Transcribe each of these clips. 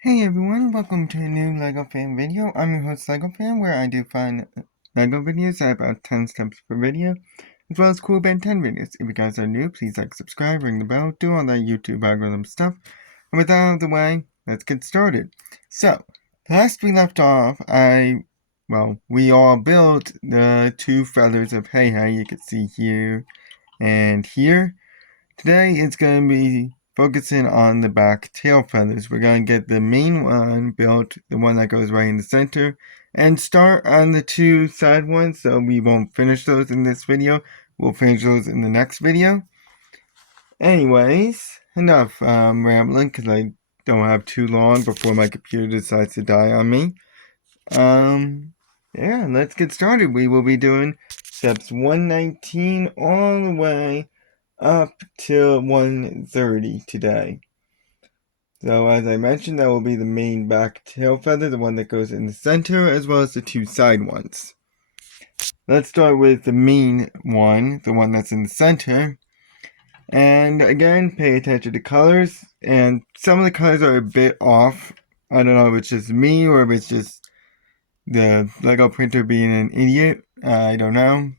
Hey everyone, welcome to a new LEGO fan video. I'm your host LEGO fan, where I do fun LEGO videos. I have about 10 steps per video, as well as cool Ben 10 videos. If you guys are new, please like, subscribe, ring the bell, do all that YouTube algorithm stuff. And with that out of the way, let's get started. So, last we left off, we all built the two feathers of Hey Hey, you can see here and here. Today it's going to be focusing on the back tail feathers. We're going to get the main one built, the one that goes right in the center, and start on the two side ones, so we won't finish those in this video. We'll finish those in the next video. Anyways, enough rambling, because I don't have too long before my computer decides to die on me. Yeah, let's get started. We will be doing steps 119 all the way up till 130 today. So as I mentioned, that will be the main back tail feather, the one that goes in the center, as well as the two side ones. Let's start with the main one, the one that's in the center. And again, pay attention to colors. And some of the colors are a bit off. I don't know if it's just me or if it's just the LEGO printer being an idiot. I don't know.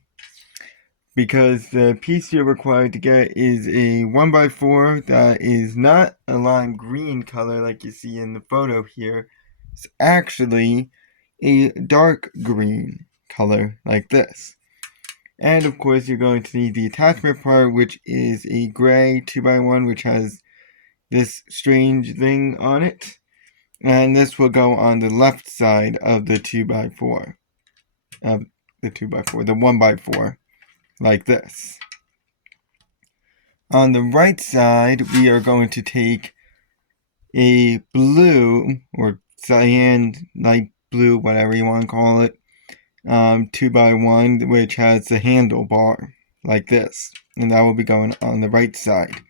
Because the piece you're required to get is a 1x4 that is not a lime green color like you see in the photo here. It's actually a dark green color like this. And of course you're going to need the attachment part, which is a gray 2x1 which has this strange thing on it. And this will go on the left side of the 2x4. The 1x4. Like this. On the right side, we are going to take a blue, or cyan, light blue, whatever you want to call it, 2x1, which has the handlebar, like this. And that will be going on the right side.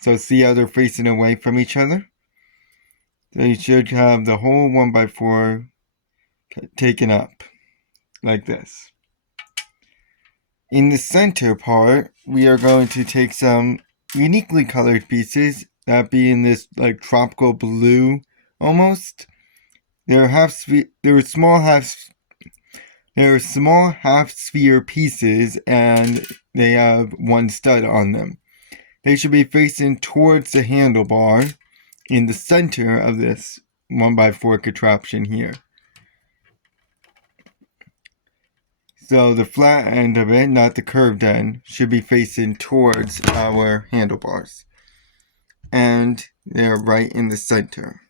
So see how they're facing away from each other? So you should have the whole 1x4 taken up, like this. In the center part, we are going to take some uniquely colored pieces, that being this like tropical blue almost. They're small half sphere pieces, and they have one stud on them. They should be facing towards the handlebar in the center of this 1x4 contraption here. So the flat end of it, not the curved end, should be facing towards our handlebars. And they're right in the center.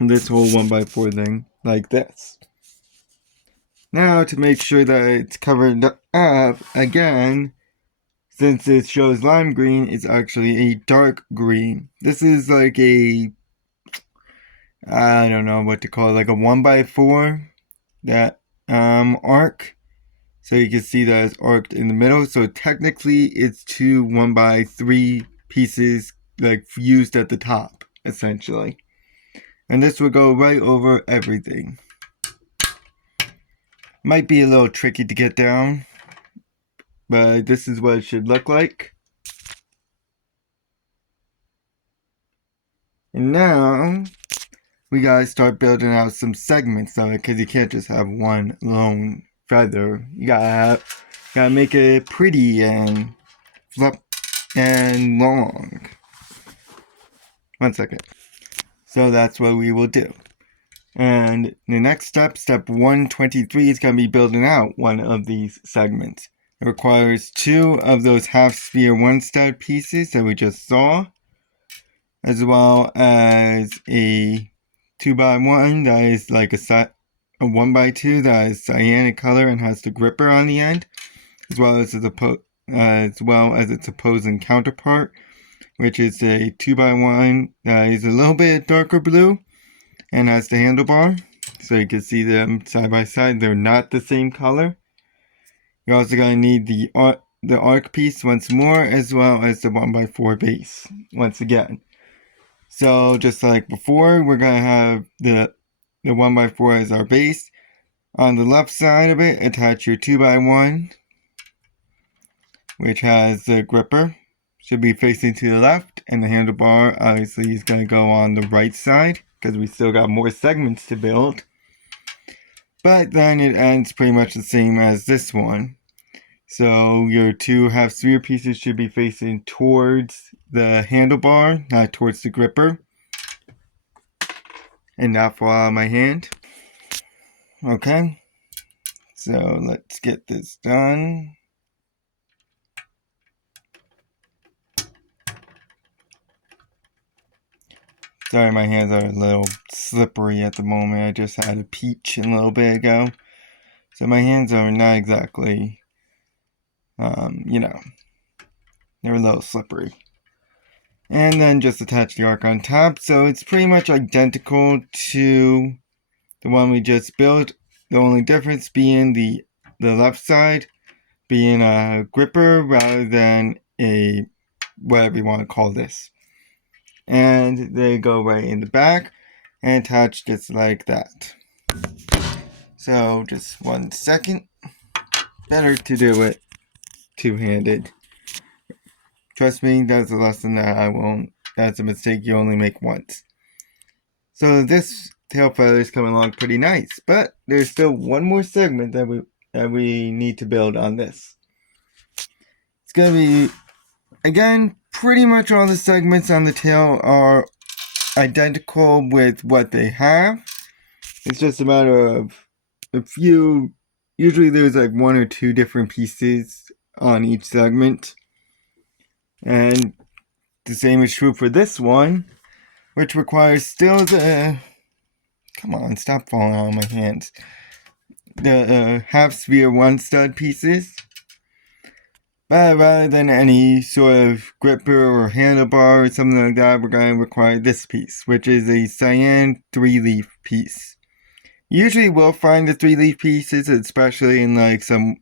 This whole 1x4 thing, like this. Now to make sure that it's covered up again, since it shows lime green, it's actually a dark green. This is like a, I don't know what to call it, like a 1x4 that arc. So you can see that it's arced in the middle. So technically it's two 1x3 pieces like fused at the top, essentially. And this will go right over everything. Might be a little tricky to get down, but this is what it should look like. And now we gotta start building out some segments of it, because you can't just have one lone feather. You gotta make it pretty and flip and long. 1 second. So that's what we will do. And the next step, step 123, is going to be building out one of these segments. It requires two of those half sphere one stud pieces that we just saw, as well as a 2x1 that is like a 1x2 that is cyan color and has the gripper on the end, as well as its opposing counterpart, which is a 2x1 that is a little bit darker blue and has the handlebar. So you can see them side by side. They're not the same color. You're also going to need the arc piece once more, as well as the 1x4 base once again. So just like before, we're going to have the 1x4 as our base. On the left side of it, attach your 2x1, which has the gripper. Should be facing to the left, and the handlebar obviously is going to go on the right side. because we still got more segments to build. But then it ends pretty much the same as this one. So your two half sphere pieces should be facing towards the handlebar, not towards the gripper. And not fall out of my hand. Okay. So let's get this done. Sorry, my hands are a little slippery at the moment. I just had a peach a little bit ago. So my hands are not exactly, they're a little slippery. And then just attach the arc on top. So it's pretty much identical to the one we just built. The only difference being the left side being a gripper rather than a, whatever you want to call this. And they go right in the back and attach just like that. So just 1 second. Better to do it two-handed. Trust me, that's a lesson that I won't. That's a mistake you only make once. So this tail feather is coming along pretty nice, but there's still one more segment that we need to build on this. It's gonna be, again, pretty much all the segments on the tail are identical with what they have. It's just a matter of a few. Usually there's like 1 or 2 different pieces on each segment. And the same is true for this one, which requires still the, come on, stop falling out of my hands, the half sphere 1 stud pieces. But rather than any sort of gripper or handlebar or something like that, we're going to require this piece, which is a cyan 3-leaf piece. Usually we'll find the 3-leaf pieces, especially in like some,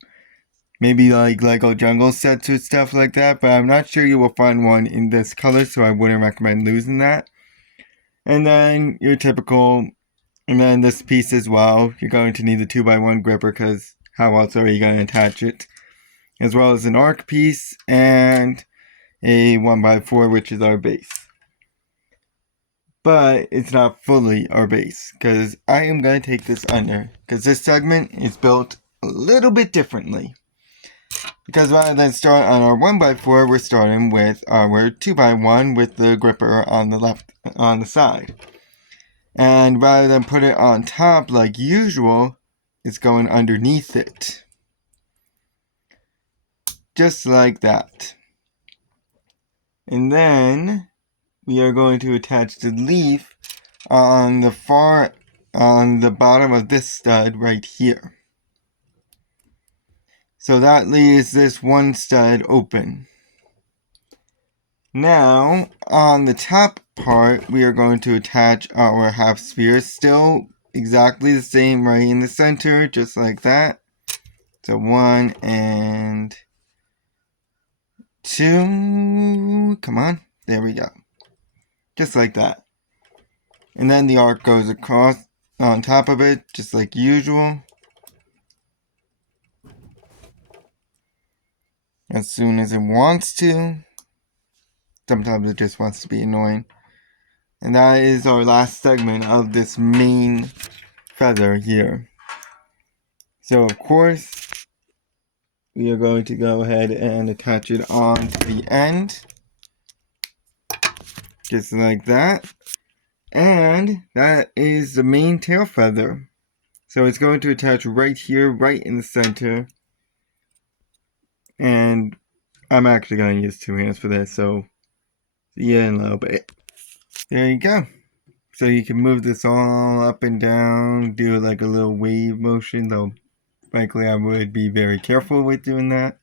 maybe like Lego jungle sets or stuff like that, but I'm not sure you will find one in this color, so I wouldn't recommend losing that. And then your typical, and then this piece as well, you're going to need the 2x1 gripper because how else are you going to attach it? As well as an arc piece and a 1x4, which is our base. But it's not fully our base, because I am going to take this under, because this segment is built a little bit differently. Because rather than start on our 1x4, we're starting with our 2x1 with the gripper on the left, on the side. And rather than put it on top like usual, it's going underneath it. Just like that. And then we are going to attach the leaf on the bottom of this stud right here. So that leaves this one stud open. Now, on the top part, we are going to attach our half sphere, still exactly the same right in the center, just like that. So 1 and 2, come on, there we go. Just like that. And then the arc goes across on top of it, just like usual. As soon as it wants to. Sometimes it just wants to be annoying. And that is our last segment of this main feather here. So of course, we are going to go ahead and attach it on to the end. Just like that. And that is the main tail feather. So it's going to attach right here, right in the center. And I'm actually going to use 2 hands for this, so see you in a little bit. There you go. So you can move this all up and down, do like a little wave motion, though frankly I would be very careful with doing that.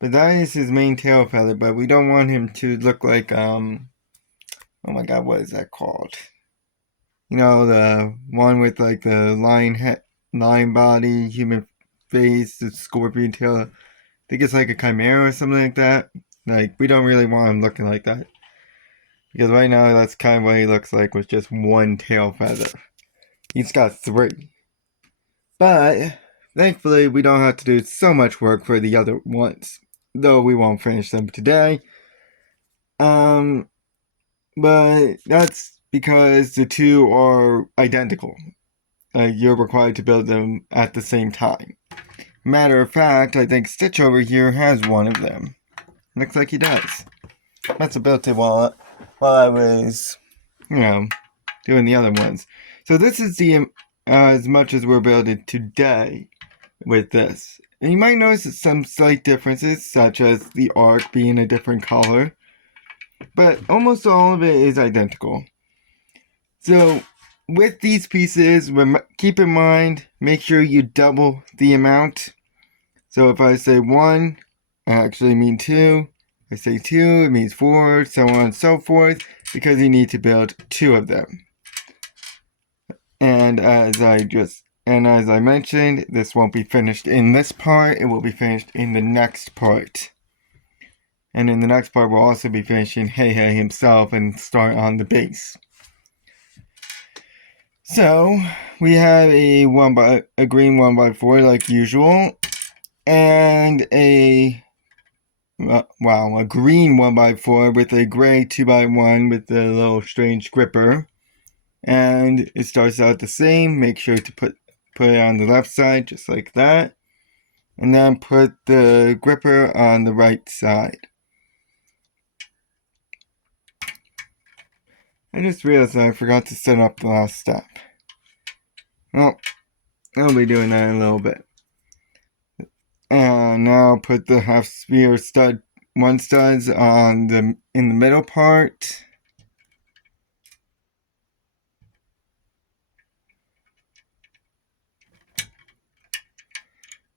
But that is his main tail feather, but we don't want him to look like, oh my god, what is that called? You know, the one with like the lion head, lion body, human face, the scorpion tail. I think it's like a chimera or something like that. Like, we don't really want him looking like that. Because right now, that's kind of what he looks like with just 1 tail feather. He's got 3. But, thankfully, we don't have to do so much work for the other ones. Though we won't finish them today. But that's because the two are identical. You're required to build them at the same time. Matter of fact, I think Stitch over here has one of them. Looks like he does. Must have built it while I was, doing the other ones. So this is the as much as we're building today with this. And you might notice some slight differences, such as the arc being a different color, but almost all of it is identical. So with these pieces, keep in mind, make sure you double the amount. So if I say 1, I actually mean 2. If I say 2, it means 4, so on and so forth, because you need to build 2 of them. And as I mentioned, this won't be finished in this part, it will be finished in the next part. And in the next part, we'll also be finishing Hey Hey himself and start on the base. So, we have a green 1x4 like usual, and a green 1x4 with a gray 2x1 with the little strange gripper. And it starts out the same. Make sure to put it on the left side, just like that. And then put the gripper on the right side. I just realized I forgot to set up the last step. Well, I'll be doing that in a little bit. And now put the half sphere studs on in the middle part.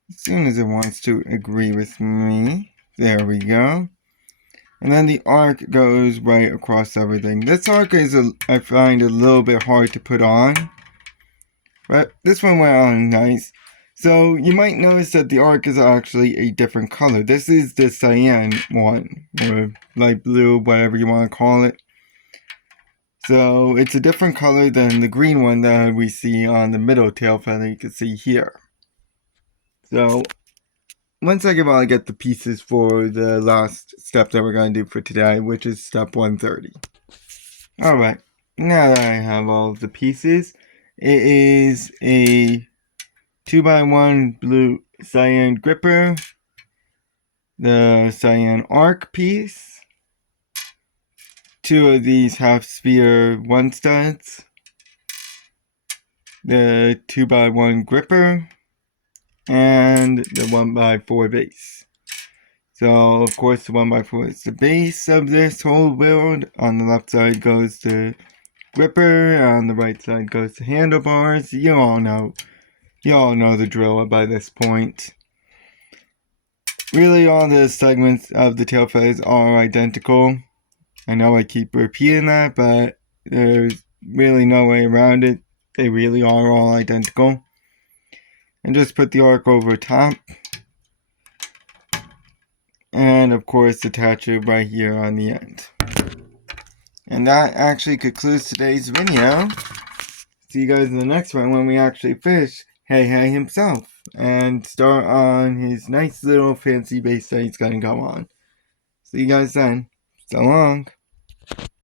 As soon as it wants to agree with me. There we go. And then the arc goes right across everything. This arc is, I find, a little bit hard to put on. But this one went on nice. So you might notice that the arc is actually a different color. This is the cyan one, or light blue, whatever you want to call it. So it's a different color than the green one that we see on the middle tail feather you can see here. So once I get the pieces for the last step that we're going to do for today, which is step 130. Alright, now that I have all of the pieces, it is a 2x1 blue cyan gripper, the cyan arc piece, 2 of these half sphere 1 studs, the 2x1 gripper, and the 1x4 base. So of course the 1x4 is the base of this whole build. On the left side goes the gripper, on the right side goes the handlebars. You all know the drill by this point. Really all the segments of the tail feathers are identical. I know I keep repeating that, but there's really no way around it. They really are all identical. And just put the arc over top. And of course attach it right here on the end. And that actually concludes today's video. See you guys in the next one when we actually finish Hey Hey himself and start on his nice little fancy base that he's gonna go on. See you guys then. So long.